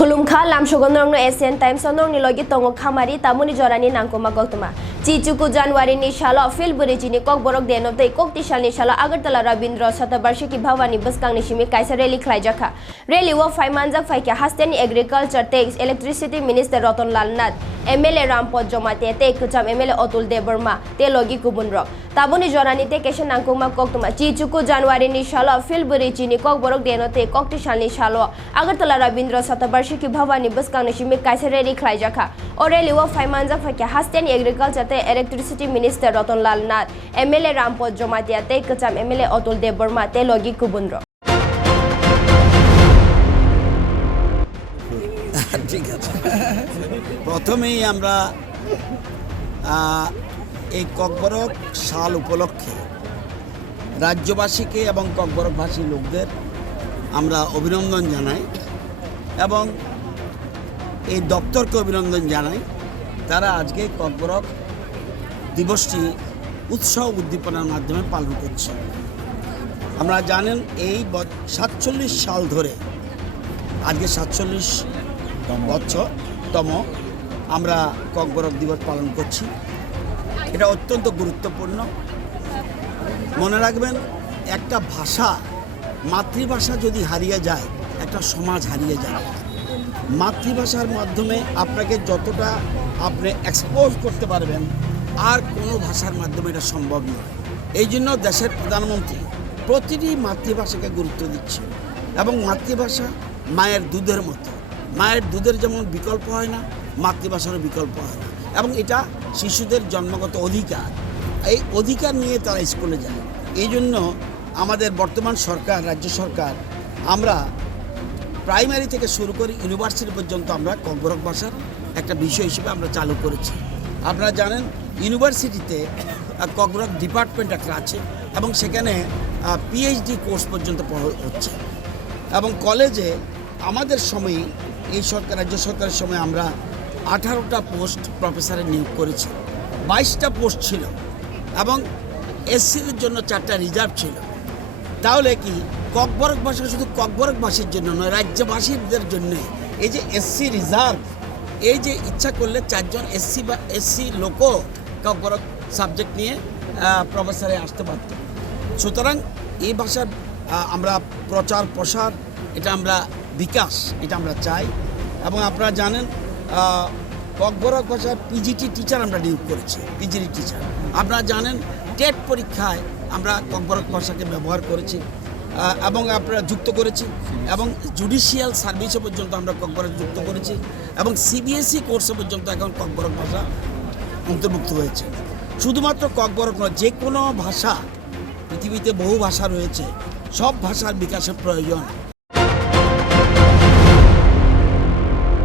Khulumkha lamshogonong no Asian Times onong nilogi tongo khamari tamuni jorani nangkoma goktoma Chichuku January ni shalo Philburi jini kok borok denov dei kok tishal ni shalo Agartala Rabindra Shatabarshiki Bhavani Baskang ni shimi kaisa rally khlaijaka rally wo faimanjak faikya Hasteni Agriculture Tax Electricity Minister Roton Lal Nath MLA Rampot Jomate te kucham MLA Otul Deborma te logi kubunrok tabuni jorani te kesha nangkoma koktoma Chichuku January ni shalo Philburi jini kok borok denov dei kok tishal ni shalo Agartala Rabindra Shatabarshiki Bhavani Baskang ni shimi kaisa rally khlaijaka o rally wo faimanjak faikya Hasteni Agriculture Electricity Minister Roton Lal Nath MLA Rampot Jomatia te kacham MLA Otul Deborma te logi kubunro ঠিক আছে প্রথমেই আমরা এই ককবরক সাল উপলক্ষে রাজ্যবাসীকে এবং ককবরকভাষী লোকদের আমরা অভিনন্দন জানাই এবং এই দপ্তরকে অভিনন্দন জানাই তারা আজকে ককবরক দিবসটি উৎসাহ উদ্দীপনার মাধ্যমে পালন করছে আমরা জানেন এই ৪৭ সাল ধরে আজকে ৪৭তম আমরা ককবরক দিবস পালন করছি এটা অত্যন্ত গুরুত্বপূর্ণ মনে রাখবেন একটা ভাষা মাতৃভাষা যদি হারিয়ে যায় একটা সমাজ হারিয়ে যায় মাতৃভাষার মাধ্যমে আপনাকে যতটা আপনি এক্সপোজ করতে পারবেন আর কোনো ভাষার মাধ্যমে এটা সম্ভব নয় এই জন্য দেশের প্রধানমন্ত্রী প্রতিটি মাতৃভাষাকে গুরুত্ব দিচ্ছে এবং মাতৃভাষা মায়ের দুধের মতো মায়ের দুধের যেমন বিকল্প হয় না মাতৃভাষারও বিকল্প হয় না এবং এটা শিশুদের জন্মগত অধিকার এই অধিকার নিয়ে তারা স্কুলে যায় এই জন্য আমাদের বর্তমান সরকার রাজ্য সরকার আমরা প্রাইমারি থেকে শুরু করে ইউনিভার্সিটি পর্যন্ত আমরা ককবরক ভাষার একটা বিষয় হিসেবে আমরা চালু করেছি আপনারা জানেন ইউনিভার্সিটিতে ককবরক ডিপার্টমেন্ট একটা আছে এবং সেখানে পিএইচডি কোর্স পর্যন্ত হচ্ছে এবং কলেজে আমাদের সময়ে এই সরকার রাজ্য সরকারের সময় আমরা 18টা পোস্ট প্রফেসরের নিয়োগ করেছি 22টা পোস্ট ছিল এবং এসসিদের জন্য 4টা রিজার্ভ ছিল তাহলে কি ককবরক ভাষা শুধু ককবরকবাসীর জন্য নয় রাজ্যবাসীদের জন্য এই যে এসসি রিজার্ভ এই যে ইচ্ছা করলে 4 জন এসসি লোকও ককবরক সাবজেক্ট নিয়ে প্রফেসরে আসতে পারত সুতরাং এই ভাষার আমরা প্রচার প্রসার এটা আমরা বিকাশ এটা আমরা চাই এবং আপনারা জানেন ককবরক ভাষার পিজিটি টিচার আমরা নিয়োগ করেছি পিজিটি টিচার আপনারা জানেন টেট পরীক্ষায় আমরা ককবরক ভাষাকে ব্যবহার করেছি এবং আপনারা যুক্ত করেছি এবং জুডিশিয়াল সার্ভিসে পর্যন্ত আমরা ককবরক যুক্ত করেছি এবং সিবিএসই কোর্সে পর্যন্ত এখন ককবরক ভাষা অন্তর্ভুক্ত হয়েছে শুধুমাত্র ককবরক নয় যে কোনো ভাষা পৃথিবীতে বহু ভাষা রয়েছে সব ভাষার বিকাশের প্রয়োজন